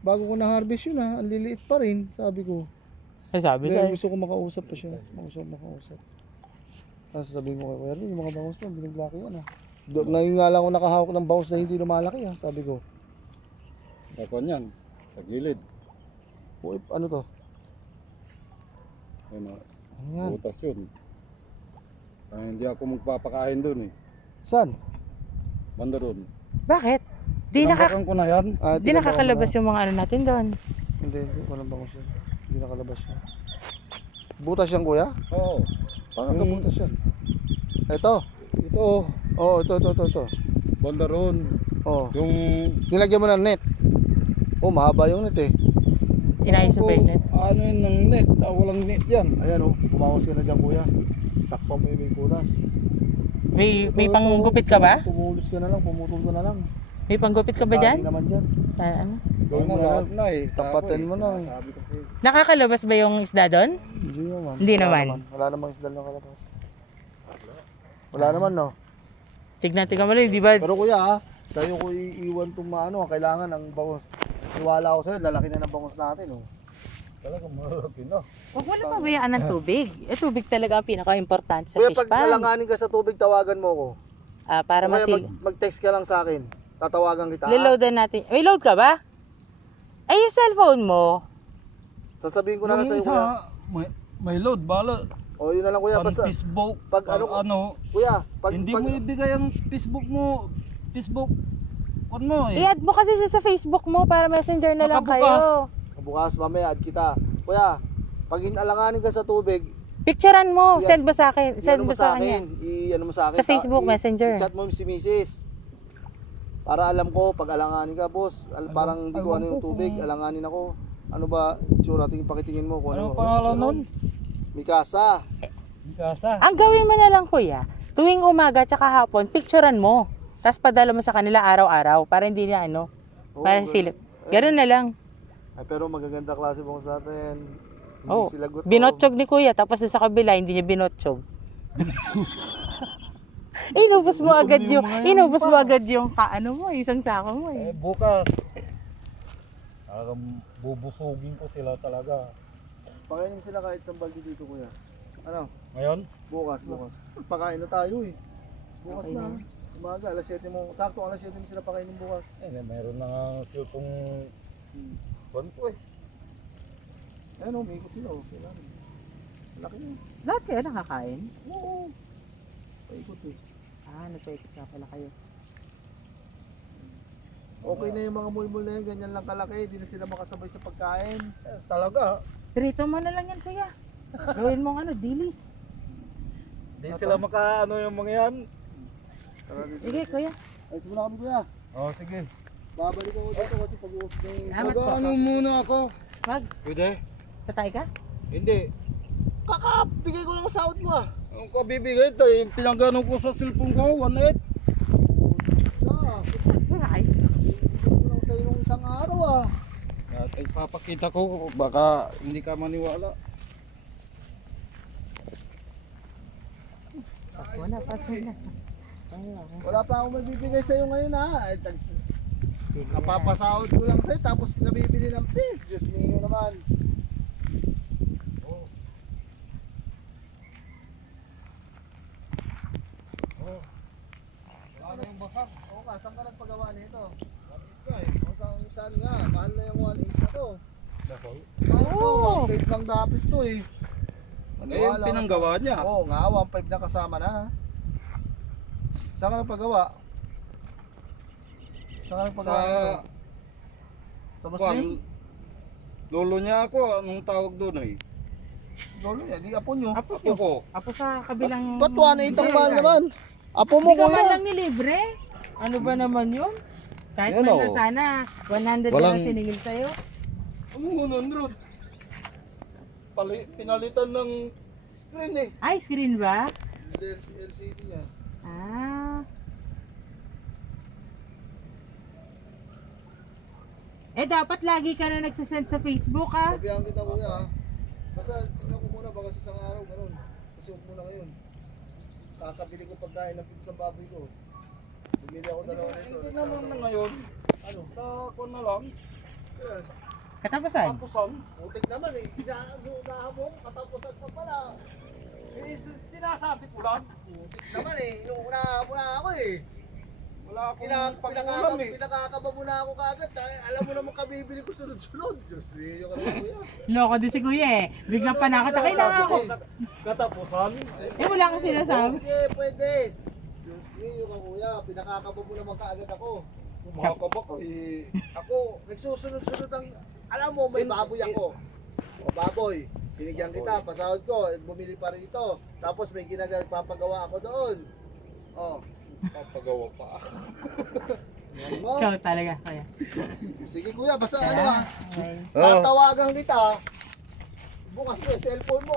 Bago ko na-harvest yun ha, ang liliit pa rin, sabi ko. Ay, sabi Dahil sa'yo. gusto ko makausap pa siya. Makausap. Ano sasabihin mo kay Kuya Erwin, yung mga bangus mo, binaglaki yan ha. Ngayon nga lang ako nakahawak ng bangus na hindi lumalaki ha, sabi ko. Bakon yan, sa gilid. Uy, ano to? Ano, Ano yan? butas yun. Kaya hindi ako magpapakain doon eh. Saan? Banda doon. Bakit? Tinambakan ko na yan. Di nakakalabas yung mga ano natin doon. Hindi, walang bangus yan. Hindi nakalabas yan. Butas yan kuya? Oo. Parang kabutas yan. Ito. Ito, Oo, ito. banda roon. Oo. Yung Nilagyan mo ng net. Oh, mahaba yung net eh. Inayos mo ba yung net? Ano yun ng net? Walang net yan. Ayan oh, bumawas ka na dyan kuya. Takpan mo yung may butas. May panggupit ka ba? Pumulos ka na lang, pumutol ka na lang. May panggupit ka ba dyan? Dami naman dyan. Ano? Gawin mo na lahat lang. na eh. Tapatin mo na eh. Sabi kasi. Nakakalabas ba yung isda doon? Hindi naman. Hindi Wala naman. Wala namang isdal na kalabas. Wala naman no. Tignan mo lang, di ba? Pero kuya ha, sa'yo ko iiwan itong maano, kailangan ng bangus. Iwala ako sa'yo, lalaki na ng bangus natin oh. Talagang malaki na. Huwag mo na pabayaan ng tubig. Tubig talaga ang pinaka-importante sa Kuya, fish pag pond. nalanganin ka sa tubig, tawagan mo ko. Para Kaya masil... mag-text ka lang sa akin. Tatawagan kita. Liloadan natin. May load ka ba? Ay, yung cellphone mo. Sasabihin ko na lang Yung sa'yo isa, kuya. may load, bala. O yun na lang kuya, Pan basta. Facebook. pag ano- Kuya, hindi mo ibigay ang Facebook mo. Facebook. Kon mo eh. I-add mo kasi siya sa Facebook mo para messenger na lang Nakabukas. kayo. Bukas mamaya, add kita. Kuya, pag inalanganin ka sa tubig, Picturean mo. I-add- Send mo sa akin. Send i-ano mo sa kanya. I-ano mo sa akin. Sa Facebook Messenger. I-chat mo si Mrs. Para alam ko, pag alanganin ka, boss, parang hindi ko ano yung tubig, alanganin ako. Ano ba, tsura, pakitingin mo kung Ano ano. pangalan nun? Mikasa. Mikasa. Ang gawin mo na lang, kuya, tuwing umaga tsaka hapon, picturean mo. Tapos padala mo sa kanila araw-araw para hindi na ano, para silip. Ganoon na lang. Ay, pero magaganda klase bangus natin. Hindi Oh, sila gutom. binotsyog ni kuya, tapos sa kabila, hindi niya binotsyog. Inubos mo agad yung kaano mo, isang sako mo eh. Bukas. Bubusugin ko sila talaga. Pakainin mo sila kahit sa balde dito, kuya. Ano? Ngayon? Bukas. Pakain na tayo eh. Bukas Okay na. na. Umaga, alas 7 mo. Sakto, alas 7 mo sila pakainin bukas. Meron na nga silpong buwan ko eh. Ayan o, may ikot sila o. Sila. Laki na. Lahat kayo nakakain? Oo. Paikot eh. Nagpaikot nga pala kayo. Okay na yung mga mulmul na yan, ganyan lang kalaki. Hindi na sila makasabay sa pagkain. Talaga. Prito mo na lang yan, kuya. Gawin mong dilis. Di sila makaano yung mga yan. Tara dito. Sige, kuya. Ayos mo na kami kuya. Oh, sige. Babalik ako dito kasi pag-uusap na yung... Salamat po. Mag-ano muna ako. Wag, Pwede? tatay ka? Hindi. Kakabigay ko lang sahod mo ah. Ang kabibigay ito yung pinagano ko sa cellphone ko, 1.8. Ah, Wala kayo. bigay ko lang sa'yo nung isang araw ah. At ipapakita ko, baka hindi ka maniwala. Wala pa sila. Wala pa akong mabibigay sa'yo ngayon ha. Ay, napapasahod ko lang sa'yo tapos nabibili ng fish. Diyos niyo naman. Wala na yung basag. Oo ka, saan ka nagpagawa nito? O saan nga, mahal na yung 1.8 na to. Mahal to, 1.8 lang dapat to eh. Eh, yung pinanggawa niya. Oo nga, 1.5 na kasama na ha. Saan ka nagpagawa? Saan ka nagpagawa Sa nito? Sa Muslim? Lolo niya ako, anong tawag doon eh? Lolo niya, di apo nyo. Apo Apo ko. Apo sa kabilang... Ba't 1.8 ang mahal naman? Apo mo Hindi ka man kuya. lang nilibre. Ano ba naman yun? Kahit Yan, man oh. lang sana, 100 Walang- na siningil sa'yo. Ang 100. Pinalitan ng screen eh. Ay, screen ba? LCD niya. Ah. Dapat lagi ka na nagsasend sa Facebook, ha? Sabihan kita kuya ha. Basta tingnan ko muna baka sa isang araw ganun. Kasi huwag muna ngayon. Kakabili ko pagkain ng pizza baboy ko. Bumili ako dalawa nito. Hindi naman na ngayon. Ano? Sa ako na lang. Katapusan. Katapusan. Putik naman eh. Inuunahan mo, katapusan pa pala. Eh, sinasabi ko lang. Putik naman eh. Inuunahan mo na ako eh. Wala akong pag-ulam eh. Pinakakaba mo na ako kagad. Alam mo naman kabibili ko sunod-sunod. Diyos niyo ka naman kuya. Loko din si kuya eh. Biglang panakatakay na nga ako. Katapusan. Eh wala kang sinasabi. Sige, pwede. Diyos niyo ka kuya. Pinakakaba mo naman kaagad ako. Kumakaba ka eh. Ako, nagsusunod-sunod ang... Alam mo, may baboy ako. O baboy, binigyan kita, pasahod ko, bumili pa rin ito. Tapos may papagawa ako doon. O, Papagawa pa. yan mo. Ikaw talaga kuya. Sige kuya, basta ano ha, Okay. tatawagan kita. Bukas mo yung cellphone mo.